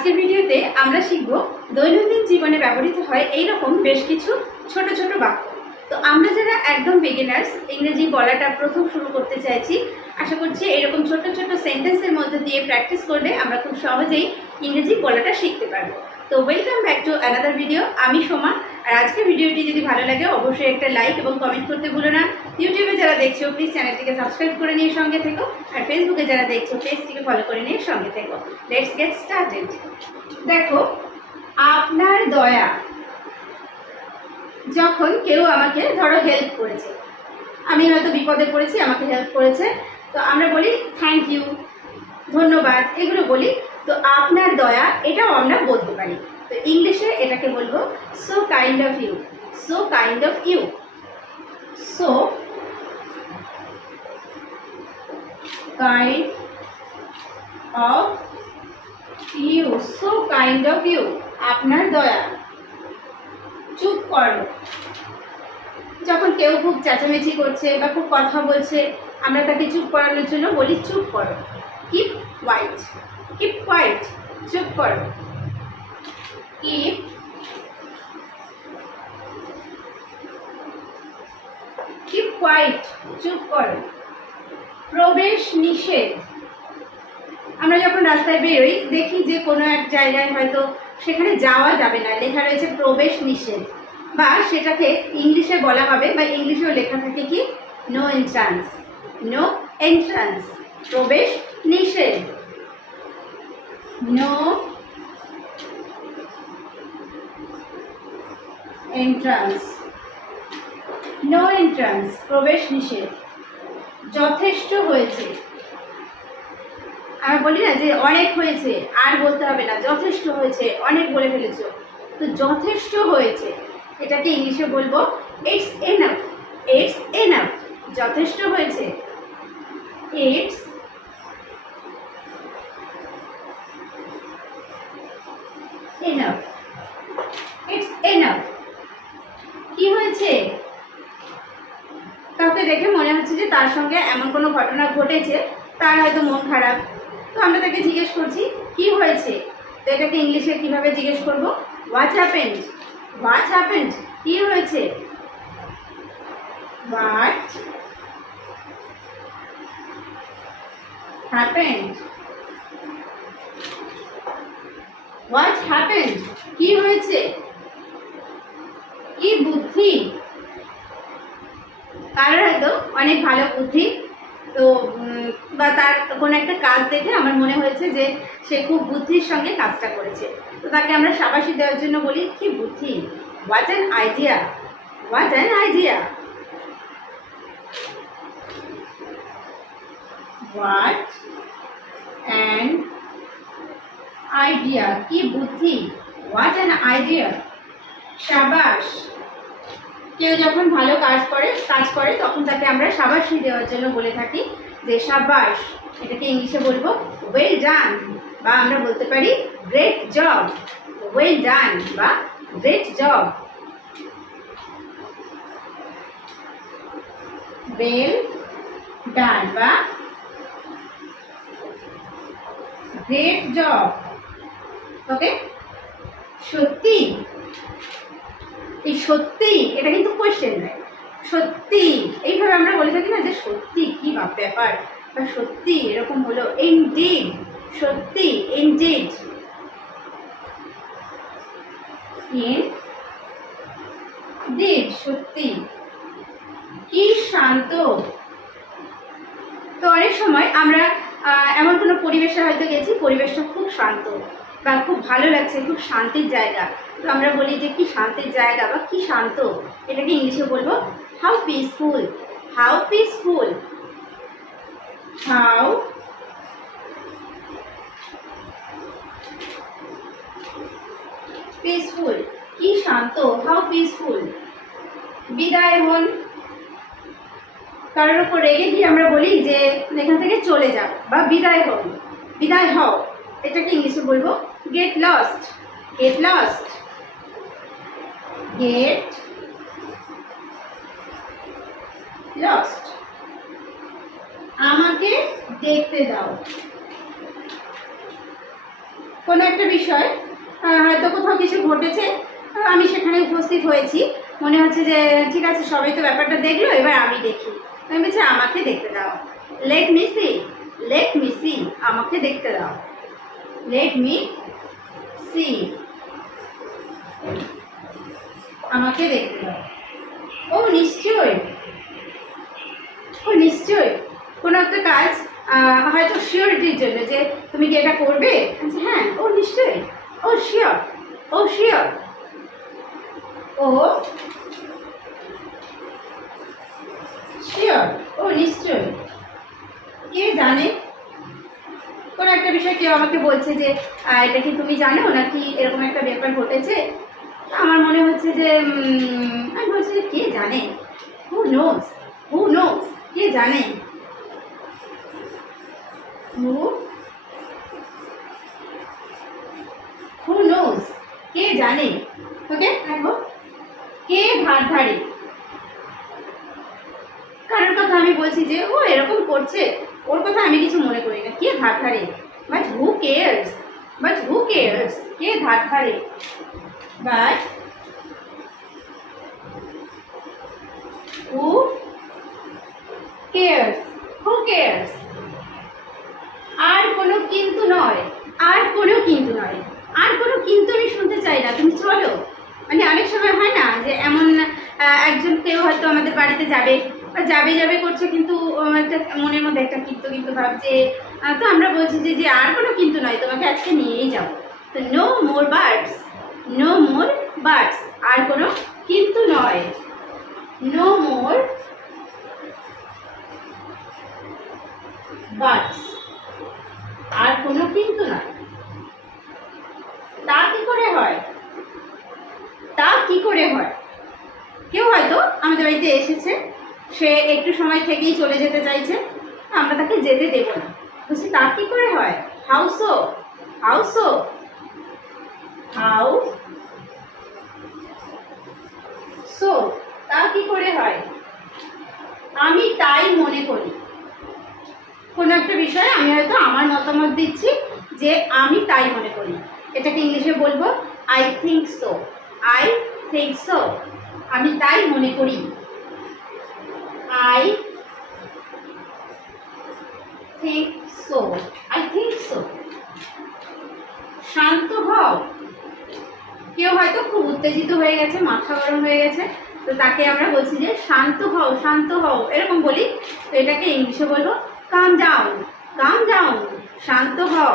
আজকের ভিডিওতে আমরা শিখব দৈনন্দিন জীবনে ব্যবহৃত হয় এই রকম বেশ কিছু ছোট ছোট বাক্য। তো আমরা যারা একদম বিগিনার্স ইংরেজি বলাটা প্রথম শুরু করতে চাইছি, আশা করছি এরকম ছোট ছোট সেন্টেন্সের মধ্যে দিয়ে প্র্যাকটিস করলে আমরা খুব সহজেই ইংরেজি বলাটা শিখতে পারব। তো welcome back to another video আমি সোমা, আর আজকের ভিডিওটি যদি ভালো লাগে, অবশ্যই একটা লাইক এবং কমেন্ট করতে ভুলো না। ইউটিউবে যারা দেখছ প্লিজ চ্যানেলটিকে সাবস্ক্রাইব করে নিয়ে সঙ্গে থেকো, আর ফেসবুকে যারা দেখছ পেজটিকে ফলো করে নিয়ে সঙ্গে থেকো। লেটস গেট স্টার্টেড দেখো, আপনার দয়া, যখন কেউ আমাকে ধরো হেল্প করেছে, আমি হয়তো বিপদে পড়েছি, আমাকে হেল্প করেছে, তো আমরা বলি থ্যাংক ইউ ধন্যবাদ, এগুলো বলি তো আপনার দয়া, এটাও আমরা বলতে পারি। তো ইংলিশে এটাকে বলব so kind of you so kind of you so kind of you so kind of you আপনার দয়া, চুপ করো। যখন কেউ খুব চেঁচামেচি করছে বা খুব কথা বলছে, আমরা তাকে চুপ করানোর জন্য বলি, চুপ করো কিপ হোয়াইট কিপ হোয়াইট চুপ করো কিপ কিপ হোয়াইট চুপ করো প্রবেশ নিষেধ আমরা যখন রাস্তায় বেরোই, দেখি যে কোনো এক জায়গায় হয়তো সেখানে যাওয়া যাবে না। লেখা রয়েছে প্রবেশ নিষেধ। বা সেটাকে ইংলিশে বলা হবে বা ইংলিশেও লেখা থাকে কি? নো এন্ট্রান্স নো এন্ট্রান্স প্রবেশ নিষেধ। নো এন্ট্রান্স নো এন্ট্রান্স প্রবেশ নিষেধ। যথেষ্ট হয়েছে। আমি বলি না যে অনেক হয়েছে, আর বলতে হবে না। যথেষ্ট হয়েছে, অনেক বলে ফেলেছো। তো যথেষ্ট হয়েছে। এটাকে ইংলিশে বলব ইটস এনাফ ইটস এনাফ যথেষ্ট হয়েছে। ইটস এনাফ ইটস এনাফ কি হয়েছে কাউকে দেখে মনে হচ্ছে যে তার সঙ্গে এমন কোনো ঘটনা ঘটেছে তার হয়তো মন খারাপ তো আমরা তাকে জিজ্ঞেস করছি কি হয়েছে তো এটাকে ইংলিশে কীভাবে করব হোয়াট হ্যাপেন্ড হোয়াট হ্যাপেন্ড কি হয়েছে? হোয়াট হ্যাপেন্ড হোয়াট হ্যাপেন্ড কি হয়েছে? কি বুদ্ধি? কারোর হয়তো অনেক ভালো বুদ্ধি তো বা তার কোনো একটা কাজ দেখে আমার মনে হয়েছে যে সে খুব বুদ্ধির সঙ্গে কাজটা করেছে। তো তাকে আমরা সাবাসী দেওয়ার জন্য বলি, কি বুদ্ধি? What an idea what an idea what an idea কি বুদ্ধি? হোয়াট অ্যান আইডিয়া সাবাস! কেউ যখন ভালো কাজ করে কাজ করে, তখন তাকে আমরা সাবাসি দেওয়ার জন্য বলে থাকি যে সাবাস, এটাকে ইংলিশে বলব ওয়েল ডান বা আমরা বলতে পারি গ্রেট জব ওয়েল ডান বা গ্রেট জব ওয়েল ডান বা গ্রেট জব ওকে সত্যি। এই সত্যি? এটা কিন্তু কোয়েশ্চেন নয় সত্যি? এইভাবে আমরা বলে থাকি না যে সত্যি কি বা ব্যাপার, বা সত্যি এরকম হলো। ইনডিড সত্যি ইনডিড ইন ডিড সত্যি। কি শান্ত। তো অনেক সময় আমরা এমন কোনো পরিবেশে হয়তো গেছি, পরিবেশটা খুব শান্ত। বা খুব ভালো লাগছে, খুব শান্তির জায়গা। তো আমরা বলি যে কি শান্তির জায়গা বা কি শান্ত? এটাকে ইংলিশে বলব how peaceful how peaceful how peaceful কি শান্ত হাউ পিসফুল বিদায় হন। কারোর উপর রেগে গিয়ে আমরা বলি যে এখান থেকে চলে যাও বা বিদায় হও বিদায় হও। এটাকে ইংলিশে বলব? Get lost get lost get lost আমাকে দেখতে দাও। কোনো একটা বিষয় হয়তো কোথাও কিছু ঘটেছে আমি সেখানে উপস্থিত হয়েছি। মনে হচ্ছে যে, ঠিক আছে, সবাই তো ব্যাপারটা দেখল, এবার আমি দেখি। আমি বলছি, আমাকে দেখতে দাও। Let me see let me see আমাকে দেখতে দাও। লেট মি সি আমাকে দেখতে ও, নিশ্চয়ই। ও, নিশ্চয়ই। কোনো একটা কাজ হয়তো শিওরিটির জন্য যে তুমি কি এটা করবে? হ্যাঁ ও, নিশ্চয়ই। Oh sure oh sure oh sure ও, নিশ্চয়ই। কে জানে? কোনো একটা বিষয় কেউ আমাকে বলছে যে এটা কি তুমি জানো নাকি এরকম একটা ব্যাপার ঘটেছে? আমার মনে হচ্ছে যে আমি বলছি যে, কে জানে? হু নোস হু নোস কে জানে? হু হু নোস কে জানে? ওকে কে ধার ধারে? কারোর কথা আমি বলছি যে ও এরকম করছে, ওর কথা আমি কিছু মনে করি না। কে ধার ধারে but who cares but who cares কে ধার ধারে but who cares who cares আর কোনো কিন্তু নয়। আর কোনো কিন্তু নয়। আর কোনো কিন্তু আমি শুনতে চাই না। তুমি চলো। মানে অনেক সময় হয় না যে এমন একজন কেউ হয়তো আমাদের বাড়িতে যাবে। যাবে যাবে করছে, কিন্তু একটা মনের মধ্যে একটা কিন্তু কিন্তু ভাবছে তো আমরা বলছি যে যে আর কোনো কিন্তু নয়, তোমাকে আজকে নিয়েই যাব। তো no more birds no more birds আর কোনো কিন্তু নয়। নো মোর বার্ডস আর কোনো কিন্তু নয় তা কি করে হয় তা কি করে হয় কেউ হয়তো আমাদের বাড়িতে এসেছে সে একটু সময় থেকেই চলে যেতে চাইছে আমরা তাকে যেতে দেব না বলছি তা কি করে হয় how so so how so তা কি করে হয়? আমি তাই মনে করি। কোনো একটা বিষয়ে আমি হয়তো আমার মতামত দিচ্ছি যে আমি তাই মনে করি। এটাকে ইংলিশে বলব I think so I think so আমি তাই মনে করি। I think so I think so শান্ত হও। কেউ হয়তো খুব উত্তেজিত হয়ে গেছে, মাথা গরম হয়ে গেছে। তো তাকে আমরা বলছি যে, শান্ত হও শান্ত হও। এরকম বলি, তো এটাকে ইংলিশে বলব কাম ডাউন কাম ডাউন শান্ত হও।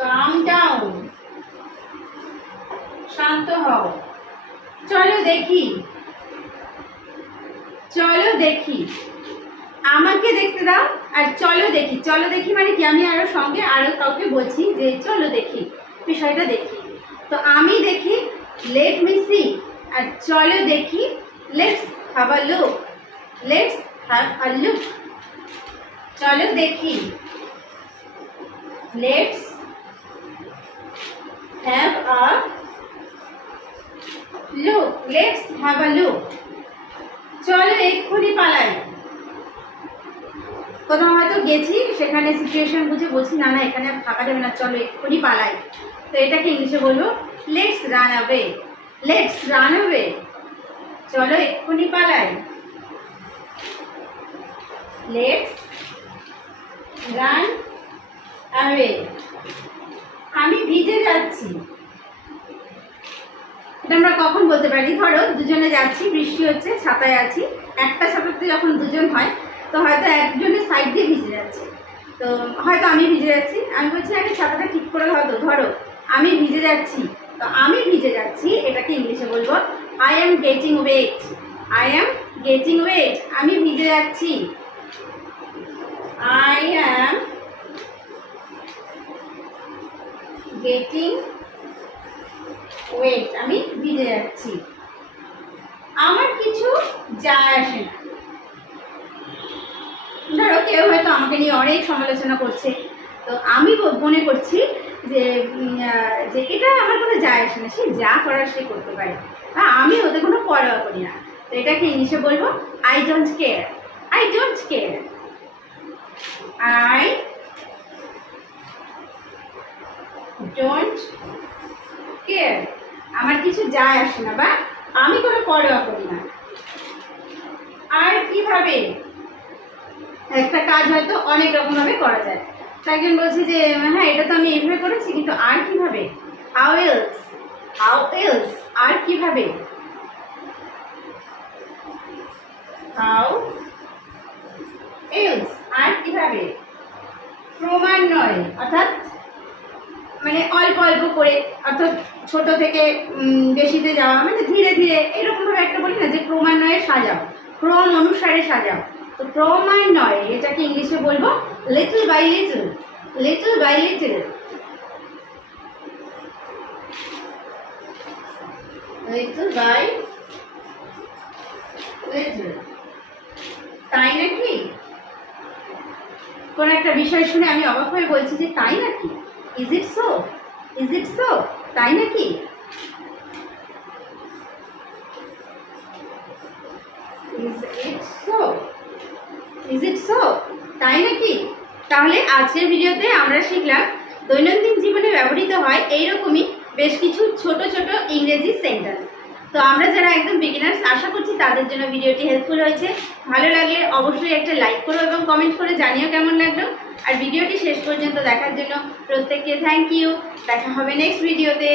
কাম ডাউন শান্ত হও। চলো দেখি চলো দেখি। আমাকে দেখতে দাও আর চলো দেখি। চলো দেখি মানে কি? আমি আরও সঙ্গে আরও কাউকে বলছি যে চলো দেখি, বিষয়টা দেখি। তো আমি দেখি লেট মি সি আর চলো দেখি let's have a look let's have a look চলো দেখি। Let's have a look let's have a look চলো এক্ষুনি পালাই। কোথাও হয়তো গেছি, সেখানে সিচুয়েশন বুঝে বলছি, না না, এখানে থাকা যাবে না, চলো এক্ষুনি পালাই। তো এটাকে ইংলিশে বলব let's run away let's run away চলো এক্ষুনি পালাই। লেটস রান অ্যাওয়ে আমি ভিজে যাচ্ছি। এটা আমরা কখন বলতে পারি? ধরো দুজনে যাচ্ছি, বৃষ্টি হচ্ছে, ছাতায় আছি। একটা ছাতাতে যখন দুজন হয় তো হয়তো একজনের সাইড দিয়ে ভিজে যাচ্ছে। তো হয়তো আমি ভিজে যাচ্ছি। আমি বলছি, আরে, ছাতাটা ঠিক করে হয়তো ধরো। আমি ভিজে যাচ্ছি। তো আমি ভিজে যাচ্ছি, এটাকে ইংলিশে বলব I am getting wet I am getting wet আমি ভিজে যাচ্ছি। আই অ্যাম গেটিং ওয়েট আমি ভিজে যাচ্ছি। আমার কিছু যায় আসে না। ধরো কেউ হয়তো আমাকে নিয়ে অনেক সমালোচনা করছে। তো আমি মনে করছি যে যে এটা আমার কোনো যায় আসে না, সে যা করার সে করতে পারে। বা আমি ওদের কোনো পরোয়া করি না। তো এটাকে ইংলিশে বলব I don't care I don't care I don't care আমার কিছু যায় আসে না, বা আমি কোনো পরোয়া করি না। আর কীভাবে একটা কাজ হয়তো অনেক রকমভাবে করা যায়। তো একজন বলছে যে হ্যাঁ এটা তো আমি এইভাবে করেছি, কিন্তু আর কীভাবে? হাউ এলস হাউ এলস আর কীভাবে? হাউ এলস আর কীভাবে? ক্রমান্বয়ে অর্থাৎ মানে অল্প অল্প করে, অর্থাৎ ছোট থেকে বেশিতে যাওয়া মানে ধীরে ধীরে, এরকমভাবে একটা বলি না যে ক্রমান্বয়ে সাজাও। ক্রম অনুসারে সাজাও। তো ক্রমান্বয়ে এটাকে ইংলিশে বলব little by little little by little little by little তাই নাকি? কোন একটা বিষয় শুনে আমি অবাক হয়ে বলছি যে তাই নাকি? Is it so is it so তাই নাকি is it so is it so তাই নাকি তাহলে আজকের ভিডিওতে আমরা শিখলাম দৈনন্দিন জীবনে ব্যবহৃত হয় এইরকমই বেশ কিছু ছোট ছোট ইংরেজি সেন্টেন্স। তো আমরা যারা একদম বিগিনার্স আশা করছি তাদের জন্য ভিডিওটি হেল্পফুল হয়েছে। ভালো লাগলে অবশ্যই একটা লাইক করো এবং কমেন্ট করে জানিও কেমন লাগল। আর ভিডিওটি শেষ পর্যন্ত দেখার জন্য প্রত্যেককে থ্যাংক ইউ দেখা হবে নেক্সট ভিডিওতে